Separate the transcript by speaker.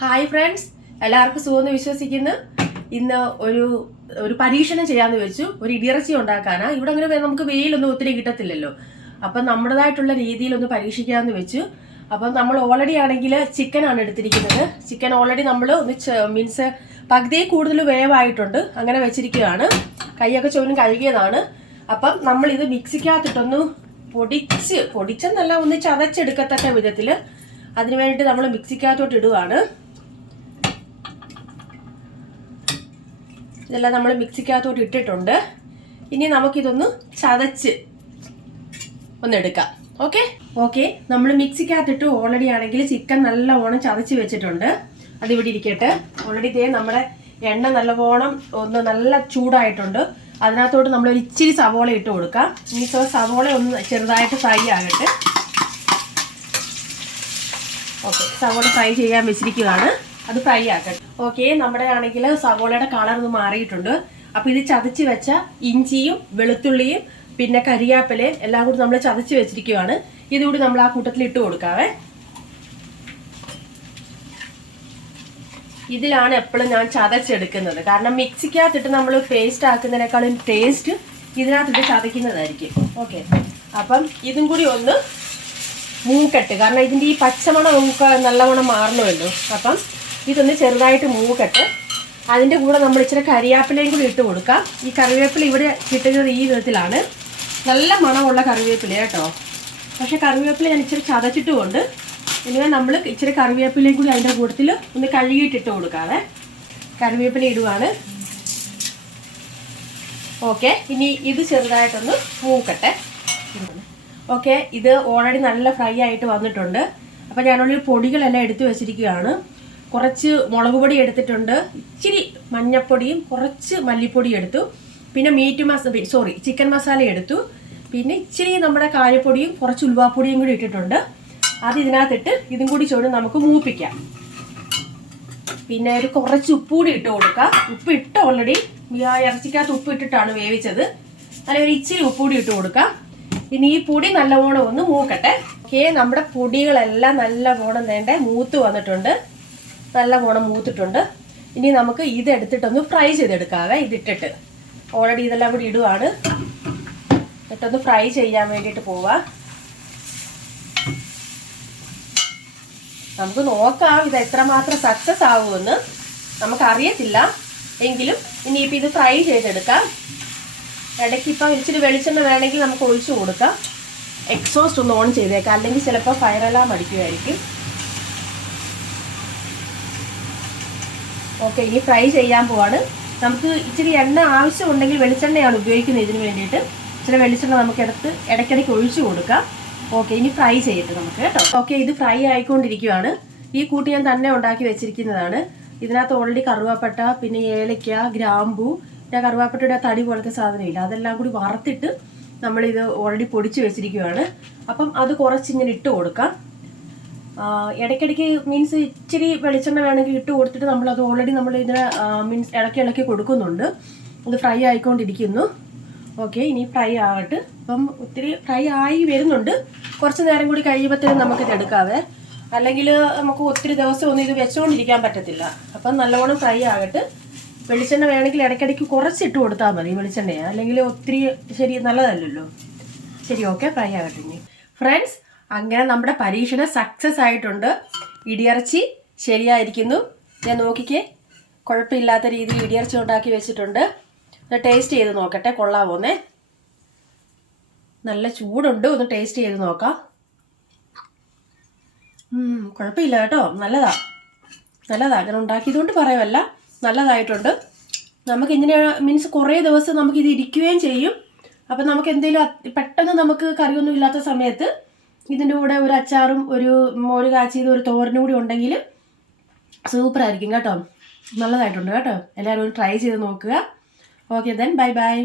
Speaker 1: Hi friends എല്ലാവർക്കും സുഖമെന്ന് വിശ്വസിക്കുന്നു. ഇന്ന് ഒരു ഒരു പരീക്ഷണം ചെയ്യാന്ന് വെച്ചു. ഒരു ഇടിയിറച്ചി ഉണ്ടാക്കാനാ. ഇവിടെ അങ്ങനെ നമുക്ക് വെയിലൊന്നും ഒത്തിരി കിട്ടത്തില്ലല്ലോ. അപ്പം നമ്മുടേതായിട്ടുള്ള രീതിയിൽ ഒന്ന് പരീക്ഷിക്കാമെന്ന് വെച്ചു. അപ്പം നമ്മൾ ഓൾറെഡി ആണെങ്കിൽ ചിക്കൻ ആണ് എടുത്തിരിക്കുന്നത്. ചിക്കൻ ഓൾറെഡി നമ്മൾ ഒന്ന് മീൻസ് പകുതി കൂടുതൽ വേവായിട്ടുണ്ട്. അങ്ങനെ വെച്ചിരിക്കുകയാണ്. കൈയൊക്കെ ചോനും കഴുകിയതാണ്. അപ്പം നമ്മൾ ഇത് മിക്സിക്കകത്തിട്ടൊന്ന് പൊടിച്ച് പൊടിച്ചെന്നല്ല ഒന്ന് ചതച്ചെടുക്കത്തക്ക വിധത്തിൽ അതിനു വേണ്ടിയിട്ട് നമ്മൾ മിക്സിക്കകത്തോട്ട് ഇടുവാണ്. ഇതെല്ലാം നമ്മൾ മിക്സിക്കകത്തോട്ട് ഇട്ടിട്ടുണ്ട്. ഇനി നമുക്കിതൊന്ന് ചതച്ച് ഒന്ന് എടുക്കാം. ഓക്കെ ഓക്കെ നമ്മൾ മിക്സിക്കകത്തിട്ട് ഓൾറെഡി ആണെങ്കിൽ ചിക്കൻ നല്ലവണ്ണം ചതച്ച് വെച്ചിട്ടുണ്ട്. അതിവിടെ ഇരിക്കട്ടെ. ഓൾറെഡി ഇതേ നമ്മുടെ എണ്ണ നല്ലവണ്ണം ഒന്ന് നല്ല ചൂടായിട്ടുണ്ട്. അതിനകത്തോട്ട് നമ്മൾ ഒരു ഇച്ചിരി സവോള ഇട്ട് കൊടുക്കാം. ഇനി ഇപ്പൊ സവോള ഒന്ന് ചെറുതായിട്ട് ഫ്രൈ ആകട്ടെ. ഓക്കെ സവോള ഫ്രൈ ചെയ്യാൻ വെച്ചിരിക്കുകയാണ്. അത് ഫ്രൈ ആക്കട്ടെ. ഓക്കെ നമ്മുടെ ആണെങ്കിൽ സവോളയുടെ കളർ ഒന്ന് മാറിയിട്ടുണ്ട്. അപ്പൊ ഇത് ചതച്ച് വെച്ച ഇഞ്ചിയും വെളുത്തുള്ളിയും പിന്നെ കരിയാപ്പലയും എല്ലാം കൂടി നമ്മൾ ചതച്ച് വെച്ചിരിക്കുകയാണ് ഇതുകൂടി നമ്മൾ ആ കൂട്ടത്തിൽ ഇട്ട് കൊടുക്കാവേ. ഇതിലാണ് എപ്പോഴും ഞാൻ ചതച്ചെടുക്കുന്നത്. കാരണം മിക്സിക്കകത്തിട്ട് നമ്മൾ പേസ്റ്റ് ആക്കുന്നതിനേക്കാളും ടേസ്റ്റ് ഇതിനകത്തിട്ട് ചതയ്ക്കുന്നതായിരിക്കും. ഓക്കെ അപ്പം ഇതും കൂടി ഒന്ന് മൂക്കട്ട്. കാരണം ഇതിന്റെ ഈ പച്ചമണം നമുക്ക് നല്ലവണ്ണം മാറണമല്ലോ. അപ്പം ഇതൊന്ന് ചെറുതായിട്ട് മൂക്കട്ട്. അതിന്റെ കൂടെ നമ്മൾ ഇച്ചിരി കരിവേപ്പിലയും കൂടി ഇട്ട് കൊടുക്കാം. ഈ കറിവേപ്പില ഇവിടെ കിട്ടുന്നത് ഈ വിധത്തിലാണ്. നല്ല മണമുള്ള കറിവേപ്പില കേട്ടോ. പക്ഷെ കറിവേപ്പില ഞാൻ ഇച്ചിരി ചതച്ചിട്ടുമുണ്ട്. ഇനി നമ്മൾ ഇച്ചിരി കറിവേപ്പിലയും കൂടി അതിന്റെ കൂട്ടത്തിൽ ഒന്ന് കഴുകിയിട്ടിട്ട് കൊടുക്കാതെ കറിവേപ്പില ഇടുവാണ്. ഓക്കെ ഇനി ഇത് ചെറുതായിട്ടൊന്ന് മൂക്കട്ടെ. ഓക്കെ ഇത് ഓൾറെഡി നല്ല ഫ്രൈ ആയിട്ട് വന്നിട്ടുണ്ട്. അപ്പം ഞാനുള്ളിൽ പൊടികളെല്ലാം എടുത്തു വെച്ചിരിക്കുകയാണ്. കുറച്ച് മുളക് പൊടി എടുത്തിട്ടുണ്ട്. ഇച്ചിരി മഞ്ഞപ്പൊടിയും കുറച്ച് മല്ലിപ്പൊടി എടുത്തു. പിന്നെ meat masala sorry chicken masala എടുത്തു. പിന്നെ ഇച്ചിരി നമ്മുടെ കായപ്പൊടിയും കുറച്ച് ഉലുവാപ്പൊടിയും കൂടി ഇട്ടിട്ടുണ്ട്. അത് ഇതിനകത്തിട്ട് ഇതും കൂടി ചോട് നമുക്ക് മൂപ്പിക്കാം. പിന്നെ ഒരു കുറച്ച് ഉപ്പ് കൂടി ഇട്ട് കൊടുക്കാം. ഉപ്പ് ഇട്ട് ഓൾറെഡി ഇറച്ചിക്കകത്ത് ഉപ്പ് ഇട്ടിട്ടാണ് വേവിച്ചത്. അല്ലെങ്കിൽ ഒരു ഇച്ചിരി ഉപ്പ് കൂടി ഇട്ട് കൊടുക്കാം. ഇനി ഈ പൊടി നല്ലവണ്ണം ഒന്ന് മൂക്കട്ടെ. ഓക്കെ നമ്മുടെ പൊടികളെല്ലാം നല്ലവണ്ണം നേണ്ട മൂത്ത് വന്നിട്ടുണ്ട്. നല്ലവണ്ണം മൂത്തിട്ടുണ്ട്. ഇനി നമുക്ക് ഇത് എടുത്തിട്ടൊന്ന് ഫ്രൈ ചെയ്തെടുക്കാവേ ഇതിട്ടിട്ട്. ഓൾറെഡി ഇതെല്ലാം കൂടി ഇടുവാണ്. എന്നിട്ടൊന്ന് ഫ്രൈ ചെയ്യാൻ വേണ്ടിയിട്ട് പോവാം. നമുക്ക് നോക്കാം ഇത് എത്രമാത്രം സക്സസ് ആവുമെന്ന്. നമുക്കറിയത്തില്ല. എങ്കിലും ഇനിയിപ്പോൾ ഇത് ഫ്രൈ ചെയ്തെടുക്കാം. ഇടയ്ക്ക് ഇപ്പം ഇച്ചിരി വെളിച്ചെണ്ണ വേണമെങ്കിൽ നമുക്ക് ഒഴിച്ചു കൊടുക്കാം. എക്സോസ്റ്റ് ഒന്ന് ഓൺ ചെയ്തേക്കാം. അല്ലെങ്കിൽ ചിലപ്പോൾ ഫയർ അലാം അടിക്കുമായിരിക്കും ഓക്കെ ഇനി ഫ്രൈ ചെയ്യാൻ പോവാണ്. നമുക്ക് ഇച്ചിരി എണ്ണ ആവശ്യമുണ്ടെങ്കിൽ വെളിച്ചെണ്ണയാണ് ഉപയോഗിക്കുന്നത് ഇതിന് വേണ്ടിയിട്ട്. ഇച്ചിരി വെളിച്ചെണ്ണ നമുക്ക് എടുത്ത് ഇടയ്ക്കിടയ്ക്ക് ഒഴിച്ചു കൊടുക്കാം. ഓക്കെ ഇനി ഫ്രൈ ചെയ്യട്ടെ നമുക്ക് കേട്ടോ. ഓക്കെ ഇത് ഫ്രൈ ആയിക്കൊണ്ടിരിക്കുകയാണ് ഈ കൂട്ടി ഞാൻ തന്നെ ഉണ്ടാക്കി വെച്ചിരിക്കുന്നതാണ്. ഇതിനകത്ത് ഓൾറെഡി കറുവാപ്പട്ട പിന്നെ ഏലയ്ക്ക ഗ്രാമ്പു പിന്നെ കറുവാപ്പട്ടയുടെ തടി പോലത്തെ സാധനമില്ല. അതെല്ലാം കൂടി വറുത്തിട്ട് നമ്മളിത് ഓൾറെഡി പൊടിച്ച് വെച്ചിരിക്കുകയാണ് അപ്പം അത് കുറച്ചിങ്ങനെ ഇട്ട് കൊടുക്കാം. ഇടയ്ക്കിടയ്ക്ക് മീൻസ് ഇച്ചിരി വെളിച്ചെണ്ണ വേണമെങ്കിൽ ഇട്ട് കൊടുത്തിട്ട് അത് ഓൾറെഡി നമ്മൾ ഇതിന് മീൻസ് ഇളക്കി ഇളക്കി കൊടുക്കുന്നുണ്ട്. ഇത് ഫ്രൈ ആയിക്കൊണ്ടിരിക്കുന്നു. ഓക്കെ ഇനി ഫ്രൈ ആകട്ടെ. അപ്പം ഒത്തിരി ഫ്രൈ ആയി വരുന്നുണ്ട്. കുറച്ച് നേരം കൂടി കഴിയുമ്പോഴത്തേനും നമുക്കിത് എടുക്കാവേ. അല്ലെങ്കിൽ നമുക്ക് ഒത്തിരി ദിവസം ഒന്നും ഇത് വെച്ചുകൊണ്ടിരിക്കാൻ പറ്റത്തില്ല. അപ്പം നല്ലവണ്ണം ഫ്രൈ ആകട്ടെ. വെളിച്ചെണ്ണ വേണമെങ്കിൽ ഇടയ്ക്കിടയ്ക്ക് കുറച്ചിട്ട് കൊടുത്താൽ മതി വെളിച്ചെണ്ണയെ. അല്ലെങ്കിൽ ഒത്തിരി ശരി നല്ലതല്ലല്ലോ. ശരി ഓക്കെ ഫ്രൈ ആകട്ടെ ഇനി. ഫ്രണ്ട്സ് അങ്ങനെ നമ്മുടെ പരീക്ഷണം സക്സസ് ആയിട്ടുണ്ട്. ഇടിയിറച്ചി ശരിയായിരിക്കുന്നു. ഞാൻ നോക്കിക്കേ. കുഴപ്പമില്ലാത്ത രീതിയിൽ ഇടിയിറച്ചി ഉണ്ടാക്കി വെച്ചിട്ടുണ്ട്. ഒന്ന് ടേസ്റ്റ് ചെയ്ത് നോക്കട്ടെ. കൊള്ളാവോന്നേ നല്ല ചൂടുണ്ട്. ഒന്ന് ടേസ്റ്റ് ചെയ്ത് നോക്കാം. കുഴപ്പമില്ല കേട്ടോ. നല്ലതാ. നല്ലതാ. അങ്ങനെ ഉണ്ടാക്കിയതുകൊണ്ട് പറയുമല്ല നല്ലതായിട്ടുണ്ട്. നമുക്ക് ഇങ്ങനെ മീൻസ് കുറേ ദിവസം നമുക്ക് ഇത് ഇരിക്കുകയും ചെയ്യും. അപ്പം നമുക്ക് എന്തെങ്കിലും പെട്ടെന്ന് നമുക്ക് കറിയൊന്നും ഇല്ലാത്ത സമയത്ത് ഇതിന്റെ കൂടെ ഒരു അച്ചാറും ഒരു മോര് കാച്ചിയത് ഒരു തോരനും കൂടി ഉണ്ടെങ്കിൽ സൂപ്പർ ആയിരിക്കും കേട്ടോ. നല്ലതായിട്ടുണ്ട് കേട്ടോ. എല്ലാവരും ട്രൈ ചെയ്ത് നോക്കുക. Okay then bye bye